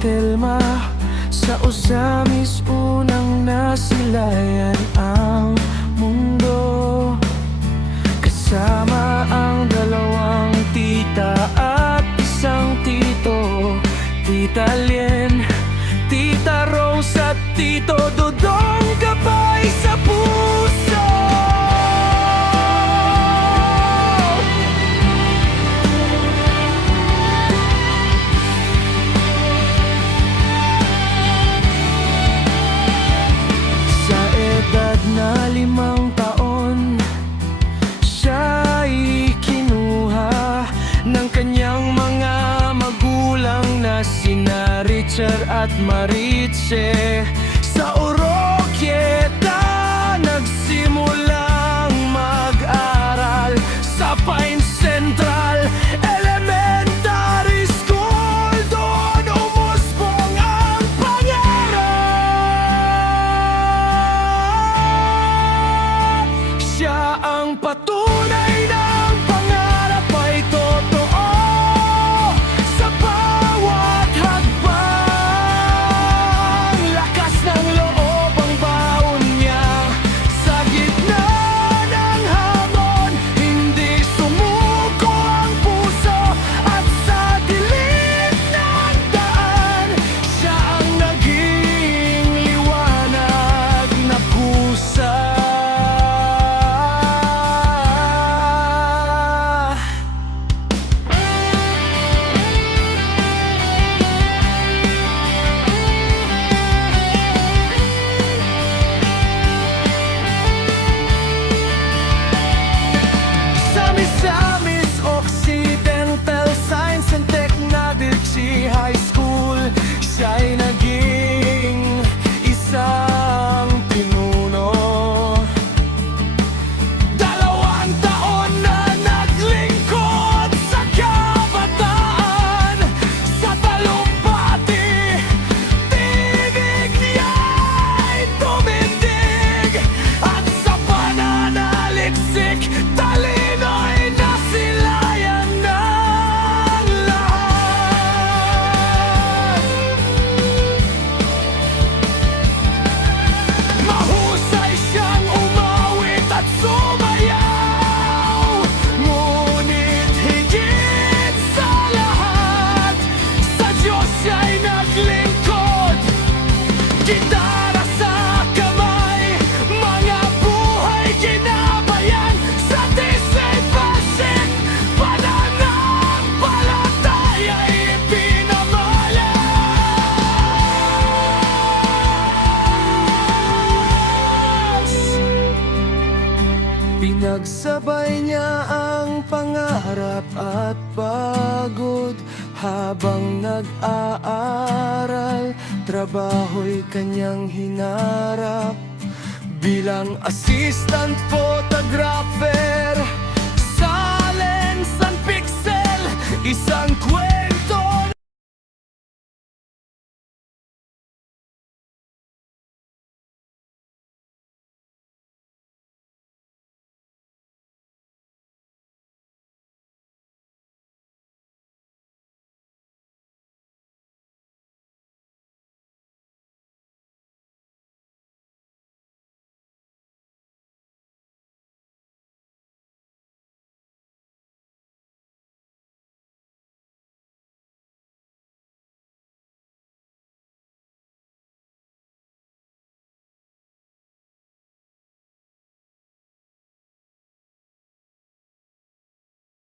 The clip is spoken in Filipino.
Telma, sa Ozamis unang nasilayan ang mundo. Kasama ang dalawang tita at isang tito, Tita Lien, Tita Rose at Tito Dodong, gabay sa puso. Sa edad na 5 taon, siya'y kinuha ng kanyang mga magulang na sina Richard at Maritze. Sa Oroquieta nagsimulang mag-aral sa Pine Central Elementary School. Doon umusbong ang pangarap. Siya ang patunay ng pangarap ay totoo. Sa bawat hakbang, lakas ng loob ang baon niya. Sa gitna ng hamon, hindi sumuko ang puso. At sa dilim ng daan, siya ang naging liwanag na kusa. Misamis Occidental Science and Technology High School, siya'y naging isang pinuno. 2 taon na naglingkod sa kabataan. Sa talumpati, tinig niya'y tumindig. At sa pananaliksik, talino'y nasilayan ng lahat. Mahusay siyang umawit at sumayaw. Ngunit higit sa lahat, sa Diyos siya'y naglingkod. Gitara sa kamay, mga buhay ginabayan. Sa tisay pasig, pananampalataya'y pinamalas. Pinagsabay niya ang pangarap at pagod. Habang nag-aaral, trabaho'y kanyang hinarap. Bilang assistant photographer sa Lens and Pixel, isang